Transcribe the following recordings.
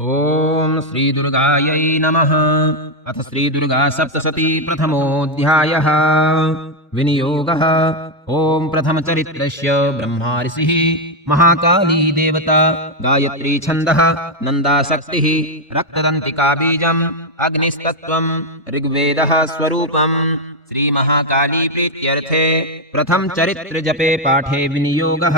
ॐ श्रीदुर्गायै नमः। अथ श्रीदुर्गा सप्तशती प्रथमोऽध्यायः। विनियोगः। ॐ प्रथमचरित्रस्य ब्रह्मा ऋषिः, महाकाली देवता, गायत्री छन्दः, नन्दाशक्तिः, रक्तदन्तिका बीजम्, अग्निस्तत्त्वम्, ऋग्वेदः स्वरूपम्। श्रीमहाकाली प्रीत्यर्थे प्रथम चरित्र जपे पाठे विनियोगः।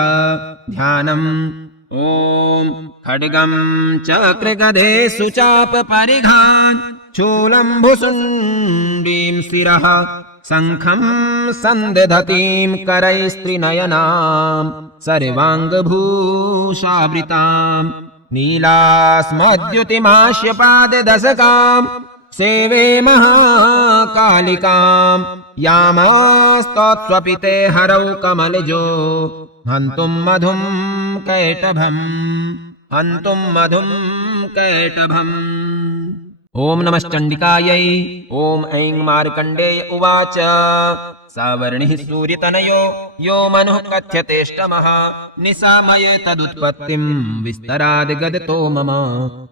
ध्यानम्। ॐ खड्गं चक्रगदे सुचाप परिघान्, शूलम्भुशुण्डीं शिरः, शङ्खं सन्दधतीं करैस्त्रिनयनां, सर्वाङ्गभूषावृतां, नीलास्मद्युतिमाश्यपाददशकां, सेवे महाकालिकां, यामास्तत्स्वपिते हरौ कमलजो, हन्तुं मधुं कैटभम्। ॐ नमश्चण्डिकायै। ॐ ऐं मार्कण्डेय उवाच। सावर्णिः सूर्यतनयो यो मनुः कथ्यतेष्टमः, निशामय तदुत्पत्तिं विस्तराद्गदतो मम,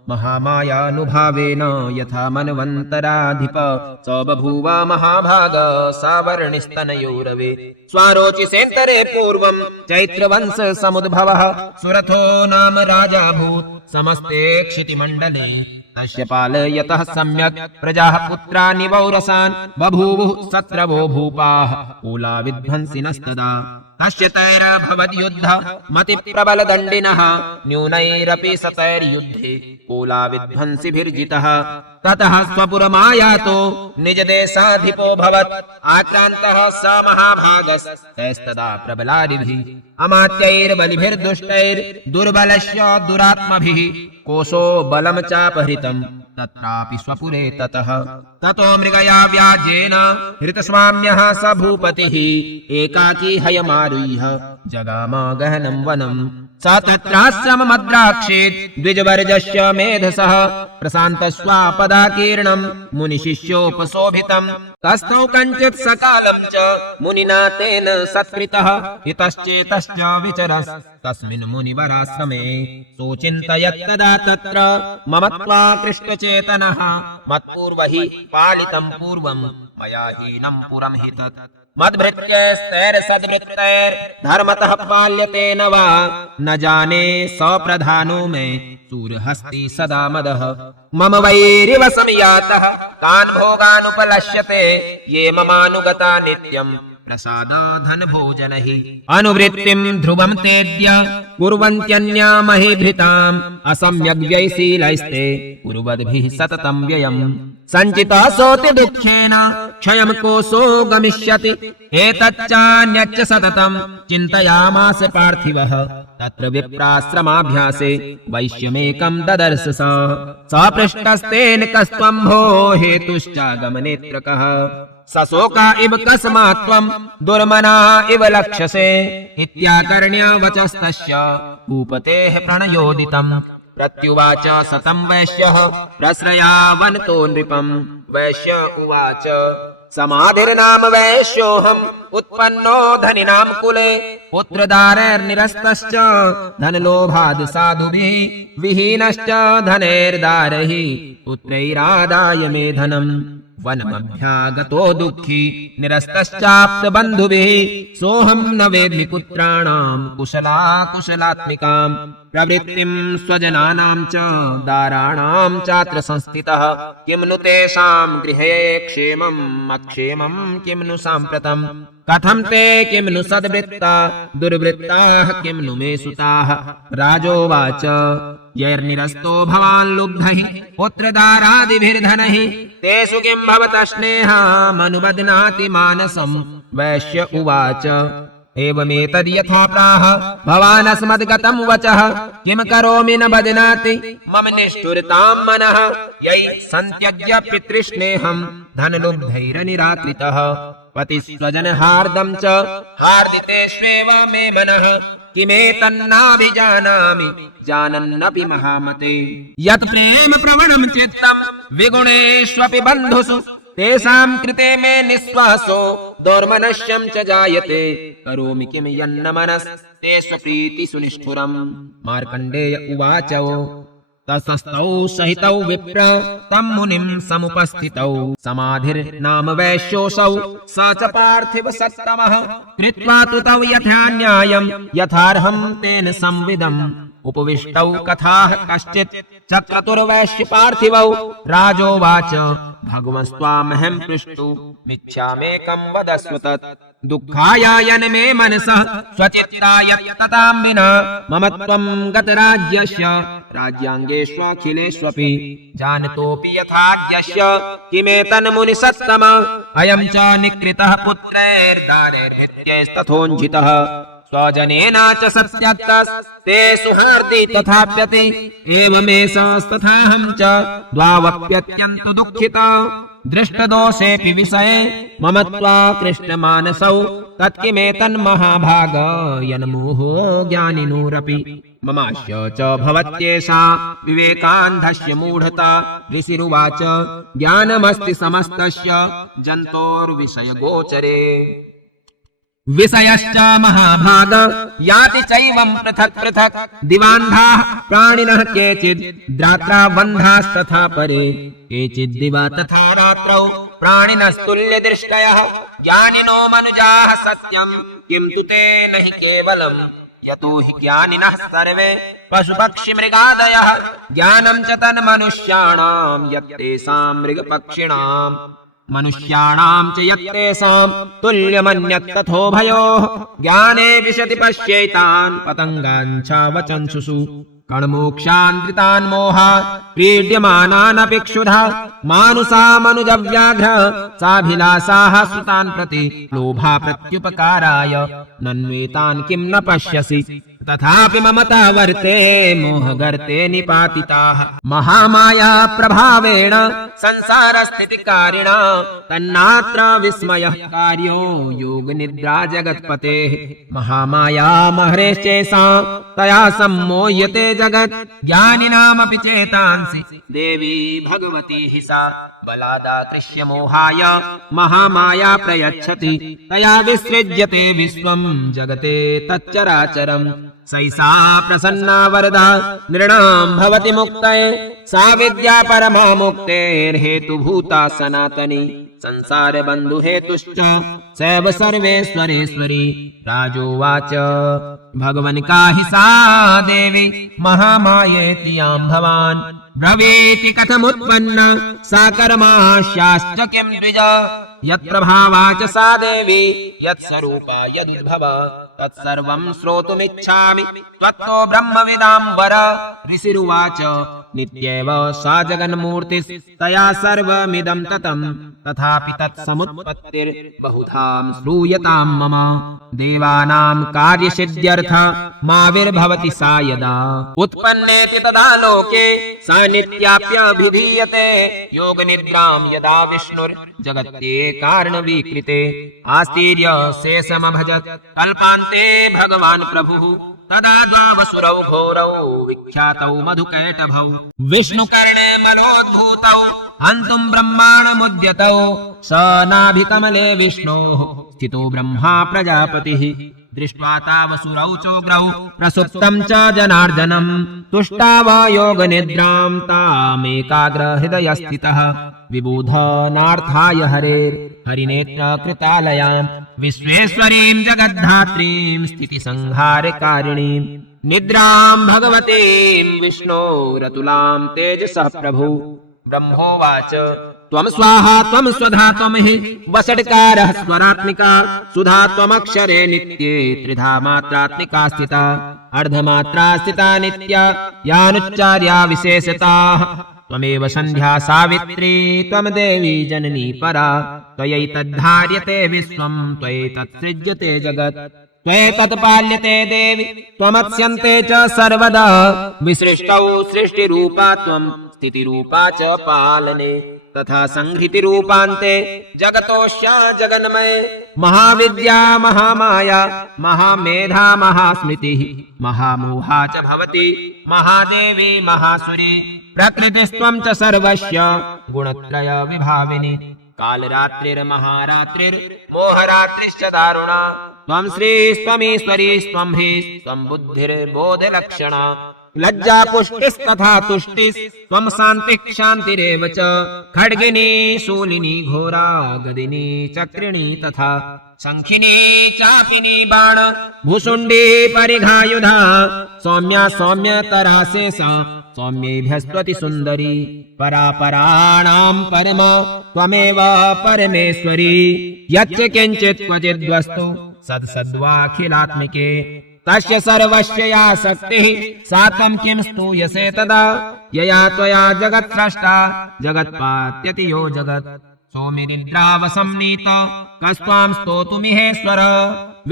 महामायानुभावेन यथा मन्वन्तराधिप स बभूव महाभाग, सावर्णिस्तनयो रवे स्वारोचिसेन्तरे पूर्वं चैत्रवंश समुद्भवः, सुरथो नाम राजाभूत् समस्ते क्षितिमण्डले, तस्य पालयतः सम्यक् प्रजाः पुत्राणि वौरसान्, बभूवुः शत्रवो भूपाः कूला विध्वंसिनस्तदा, तस्य तैरभवद्युद्ध मतिप्रबलदण्डिनः, न्यूनैरपि सतैर्युद्धे कूला विध्वंसिभिर्जितः, ततः स्वपुरमायातो निजदेशाधिपोऽभवत्, आक्रान्तः स महाभागस्तैस्तदा प्रबलादिभिः, अमात्यैर्बलिभिर्दुष्टैर्दुर्बलस्य दुरात्मभिः, कोशो बलं चापहृतं तत्रापि स्वपुरे ततः, ततो मृगया व्याजेन हृतस्वाम्यः स भूपतिः, एकाकी हयमारुह्य जगाम गहनं वनं, स तत्राश्रममद्राक्षेत् द्विजवर्जस्य मेधसः, प्रशान्तस्वापदाकीर्णं मुनिशिष्योपशोभितं, तस्थौ कञ्चित् सकालं च मुनिना तेन सत्कृतः, हितश्चेतश्च विचरस् तस्मिन् मुनिवराश्रमे, सोचिन्तयत् तदा तत्र ममत्वाकृष्टचेतनः, मत्पूर्वहि पालितं पूर्वं मया हीनं पुरं हि तत्, मद्भृत्यस्तैर्सद्वृत्तैर्धर्मतः पाल्यते न वा, न जाने सप्रधानो मे शूरहस्ति सदा मदः, मम वैरिव संयातः तान् भोगानुपलक्ष्यते, ये ममानुगता नित्यं प्रसादाधन भोजनैः, अनुवृत्तिं ध्रुवं तेद्य कुर्वन्त्यन्या महीभृताम्, असम्यग्व्ययशीलैस्ते कुर्वद्भिः सततं व्ययम्, सञ्चितासोऽति दुःखेन क्षयं कोशो गमिष्यति, एतच्चान्यच्च सततं चिन्तयामास पार्थिवः, तत्र विप्राश्रमाभ्यासे वैश्यमेकं ददर्श स, पृष्टस्तेन कस्त्वं भो हेतुश्चागमनेत्रकः, सशोका इव कस्मात् त्वं दुर्मना इव लक्ष्यसे, इत्याकर्ण्य वचस्तस्य भूपतेः प्रणयोदितम्, प्रत्युवाच सतं वैश्यः प्रश्रयावनतो नृपम्, वैश्य उवाच समाधिर्नाम वैश्योऽहम्, उत्पन्नो धनिनां कुले, पुत्रदारैर्निरस्तश्च धनलोभाद् साधुभिः, विहीनश्च धनैर्दारैः पुत्रैरादाय मे धनम्, वनमभ्यागतो दुःखी निरस्तश्चाप्तबन्धुभिः, सोऽहं न वेद्मि पुत्राणां कुशलात्मिकाम्, प्रवृत्तिं स्वजनानां च दाराणां चात्र संस्थितः, किं नु तेषां गृहे क्षेमम् अक्षेमं, किं नु साम्प्रतम्, कथं ते किं नु सद्वृत्ता दुर्वृत्ताः, किं नु मे सुताः, राजोवाच यैर्निरस्तो भवान् लुब्धैः पुत्रदारादिभिर्धनैः, तेषु किं भवतः स्नेहमनुबध्नाति मानसम्, वैश्य उवाच एवमेतद् यथा प्राह भवानस्मद्गतं वचः, किं करोमि न बध्नाति मम निष्ठुरतां मनः, यै सन्त्यज्य पितृस्नेहं धनलुब्धैरनिराकृतः, पतिस्वजनहार्दं च हार्दितेष्वेव मे मनः, किमेतन्नाभिजानामि जानन्नपि महामते, यत् प्रेम प्रवणं चित्तं विगुणेष्वपि बन्धुषु, तेषां कृते मे निःश्वासो दौर्मनस्यं च जायते, करोमि किं यन्न मनस्ते स्वप्रीति सुनिष्ठुरम्। मार्कण्डेय उवाच ततस्तौ सहितौ विप्र तं मुनिं समुपस्थितौ समाधिर्नाम वैश्योऽसौ स च पार्थिव सत्तमः कृत्वा तु तौ यथा न्यायं यथार्हं तेन संविदम् उपविष्टौ कथाः कश्चित् चक्रतुर्वैश्य पार्थिवौ राजोवाच भगवस्त्वामहं पृष्टुमिच्छामेकं वदस्व तत् दुःखायायन मे मनसः स्वचित्ताय ततां विना मम त्वं गतराज्यस्य राज्याङ्गेष्वखिलेष्वपि जानतोऽपि यथाद्यस्य किमेतन्मुनिसत्तम अयं च निकृतः पुत्रैर्दारैर्हत्यैस्तथोञ्झितः स्वजनेन च सत्यत्तस्ते सुहार्दि तथाप्यते एवमेषस्तथाहं च द्वावप्यत्यन्तु दुःखिता दृष्टदोषेऽपि विषये मम त्वाकृष्टमानसौ तत्किमेतन्महाभाग यन्मुहो ज्ञानिनोरपि ममास्य च भवत्येषा विवेकान्धस्य मूढता ऋषिरुवाच ज्ञानमस्ति समस्तस्य जन्तोर्विषयगोचरे विषयश्च महाभाग याति चैवं पृथक् पृथक् दिवान्धाः प्राणिनः केचिद् द्रात्राबन्धास्तथा परे केचिद् दिवा तथा रात्रौ प्राणिनस्तुल्यदृष्टयः ज्ञानिनो मनुजाः सत्यं किं तु ते न हि केवलम् यतो हि ज्ञानिनः सर्वे पशुपक्षिमृगादयः ज्ञानं च तन्मनुष्याणां यत्तेषां मृगपक्षिणाम् मनुष्याणां च यत्तेषां तुल्यमन्यत् तथोभयोः ज्ञाने विशति पश्येतान् पतङ्गान् च वचंसुषु कण्मोक्षान्त्रितान् मोहा क्रीड्यमानानपि क्षुधा मानुषामनुजव्याघ्र साभिलाषाः सुतान् प्रति लोभा प्रत्युपकाराय नन्वेतान् किं न पश्यसि तथापि ममता वर्ते मोहगर्ते निपातिताः महामाया प्रभावेण संसारस्थितिकारिणा तन्नात्र विस्मयः कार्यो योगनिद्रा जगत्पतेः महामाया महरेश्चैषा तया सम्मोह्यते जगत् ज्ञानिनामपि चेतांसि देवी भगवती हि सा बलादाकृष्य मोहाय महामाया प्रयच्छति तया विसृज्यते विश्वं जगते तच्चराचरम् सैषा प्रसन्ना वरदा नृणां भवति मुक्तये सा विद्या परमा मुक्तेर्हेतुभूता सनातनी संसार बंधु हेतुश्च सैव सर्वेश्वरेश्वरी राजोवाच भगवन् का हि सा देवी महामायेति यां भवान् ब्रवीति कथमुत्पन्ना सा कर्माश्याश्च किं द्विज यत्प्रभावा च सा देवी यत्स्वरूपा यदुद्भव तत्सर्वं श्रोतुमिच्छामि त्वत्तो ब्रह्मविदाम्बर ऋषिरुवाच नित्येव सा जगन्मूर्तिस्तया सर्वमिदं ततं तथापि तत्समुत्पत्तिर्बहुधा श्रूयतां मम देवानां कार्यसिद्ध्यर्थ माविर्भवति सा यदा उत्पन्नेति तदा लोके सा नित्याप्यभिधीयते योगनिद्रां यदा विष्णुर्जगत्ये कारणविकृते आस्तीर्य शेषमभजत् कल्पान्ते भगवान् प्रभुः तदा द्वावसुरौ घोरौ विख्यातौ मधुकैटभौ विष्णुकर्णे मलोद्भूतौ हन्तुं ब्रह्माणमुद्यतौ स नाभिकमले विष्णोः स्थितो ब्रह्मा प्रजापतिः दृष्ट्वा तावसुरौ चोग्रौ प्रसुप्तं च जनार्दनं तुष्टाव योगनिद्रां तामेकाग्र हृदयस्थितः विबुधनार्थाय हरिनेत्रकृतालयां विश्वेश्वरीं जगद्धात्रीं स्थितिसंहारकारिणीं निद्रां भगवतीं विष्णोरतुलां तेजसः प्रभु ब्रह्मोवाच त्वं स्वाहा त्वं स्वधा त्वं हि वषट्कारः स्वरात्मिका सुधा त्वमक्षरे नित्ये त्रिधा मात्रात्मिका स्थिता अर्धमात्रा स्थिता नित्या यानुच्चार्या विशेषताः त्वमेव सन्ध्या सावित्री त्वं देवी जननी परा त्वयैतद्धार्यते विश्वं त्वयैतत्सृज्यते जगत् त्वयैतत्पाल्यते देवि त्वमत्स्यन्ते च सर्वदा विसृष्टौ सृष्टिरूपा त्वं स्थितिरूपा च पालने तथा संहृतिरूपान्ते जगतोऽस्या जगन्मये महाविद्या महामाया महामेधा महास्मृतिः महामोहा च भवति महादेवी महासुरी प्रकृतिस्त्वं च सर्वस्य गुणत्रय विभाविनी कालरात्रिर्महारात्रिर्मोहरात्रिश्च दारुणा त्वं श्रीस्त्वमीश्वरीस्त्वं ह्रीस्त्वं बुद्धिर्बोधलक्षणा लज्जा पुष्टिस्तथा तुष्टिस् त्वं शान्तिः शान्तिरेव च खड्गिनी शूलिनी घोरा गदिनी चक्रिणी तथा शङ्खिनी चापिनी बाण भूषुण्डी परिघायुधा सौम्या सौम्यतरा शेषा सौम्येभ्यस्त्वति सुन्दरी परापराणां परम त्वमेव परमेश्वरी यच्च किञ्चित् क्वचिद्वस्तु सद्सद्वाखिलात्मिके तस्य सर्वस्य या शक्तिः सा त्वं किं स्तूयसे तदा यया त्वया जगत्स्रष्टा जगत्पात्यति यो जगत् सौमिरिन्द्रावसंनीत कस्त्वां स्तोतुमिहेश्वर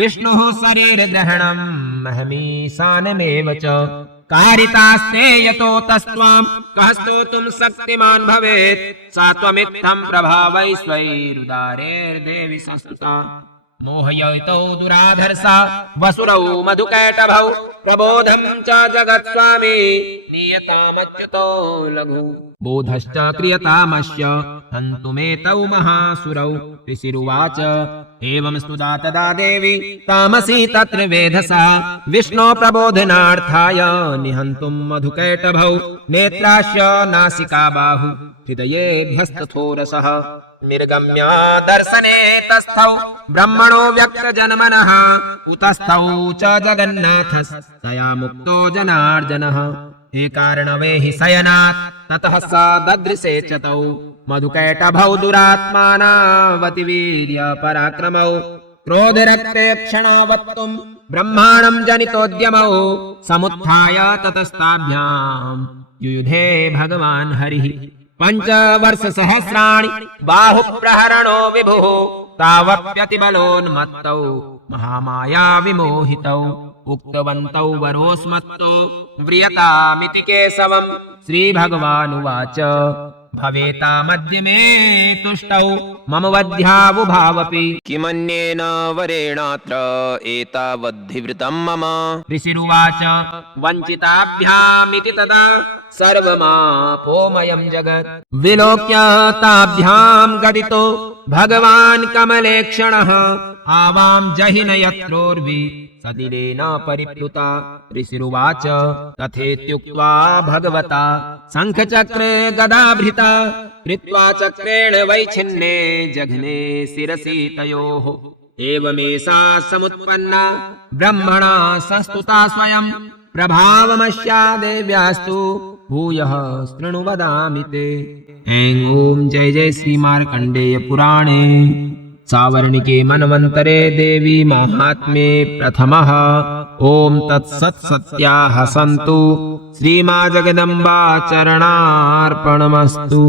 विष्णुः शरीरग्रहणं महमीशानमेव च कारितास्ते यतो तस्त्वां कः स्तोतुं शक्तिमान् भवेत् सा त्वमित्थं प्रभावैश्वैरुदारेर्देवि संस्तुता मोहयितौ दुराधर्षा वसुरौ मधुकैटभौ प्रबोधं च जगत्स्वामी नियतामच्युतो लघु बोधश्च क्रियतामस्य हन्तुमेतौ महासुरौ ऋषिरुवाच एवं स्तुता तदा देवी तामसी तत्र वेधसा विष्णो प्रबोधनार्थाय निहन्तुं मधुकैटभौ नेत्राश्च नासिका बाहु हृदयेभ्यस्तथोरसः निर्गम्य दर्शने तस्थौ ब्रह्मणो व्यक्तजन्मनः उतस्थौ च जगन्नाथस्तया मुक्तो जनार्दनः हे कारणवे हि शयनात् ततः स ददृशे च तौ मधुकैटभौ दुरात्मानावतिवीर्य पराक्रमौ क्रोधरक्ते क्षणावत्तुं ब्रह्माणं जनितोद्यमौ समुत्थाय ततस्ताभ्यां युयुधे भगवान् हरिः पञ्चवर्षसहस्राणि बाहुप्रहरणो विभुः तावप्यतिबलोन्मत्तौ महामाया विमोहितौ उक्तवन्तौ वरोस्मत्तो व्रियतामिति केशवम् श्रीभगवानुवाच भवेतामद्य मे तुष्टौ मम वध्यावुभावपि किमन्येन वरेणात्र एतावद्धिवृतं मम ऋषिरुवाच वञ्चिताभ्यामिति तदा सर्वमापोमयं जगत् विलोक्य ताभ्यां गदितो भगवान् कमलेक्षणः आवां जहिन यत्रोर्वि सतिलेन परिप्लुता ऋषिरुवाच तथेत्युक्त्वा भगवता शङ्खचक्रे गदाभृता कृत्वा चक्रेण वैच्छिन्ने जघ्ने शिरसि तयोः एवमेषा समुत्पन्ना ब्रह्मणा संस्तुता स्वयं प्रभावमस्या देव्यास्तु भूयः शृणु वदामि ते। ॐ जय जय श्री मार्कण्डेय पुराणे सावर्णिके मन्वन्तरे देवी माहात्म्ये प्रथमः ॐ तत्सत् सत्याः सन्तु श्रीमा जगदम्बा चरणार्पणमस्तु।